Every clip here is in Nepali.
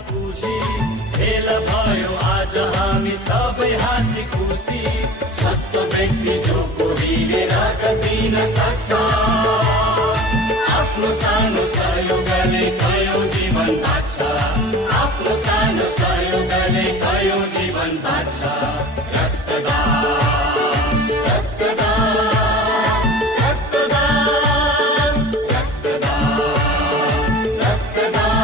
नबुझी फेल भयो आज हामी सबै हाँसी खुसी स्वस्थ व्यक्ति जो कोहीले राहत दिन सक्छ आफ्नो सानो सहयोगले कयौं जीवन बाँच्छ आफ्नो सानो सहयोगले कयौं जीवन बाँच्छ रक्तदान रक्तदान रक्तदान रक्तदान रक्तदान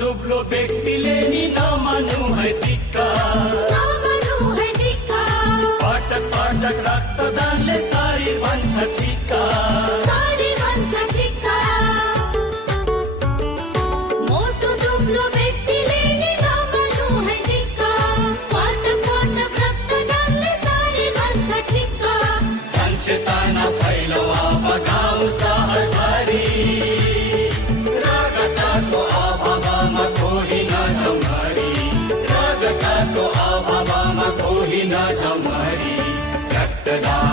दुब्लो व्यक्तिले नि नमान्नु है धिक्कार पटक पटक रक्तदानले शरीर भन्छ ठिक्का मोटो दुब्लो व्यक्तिले नि नमान्नु है धिक्कार पटक पटक रक्तदानले शरीर भन्छ ठिक्का जनचेतना फैलो अब गाउँ सहरभरि रगतको अभावमा कोही नजाउँ मरी रगतको अभावमा कोही नजाउँ मरी रक्तदान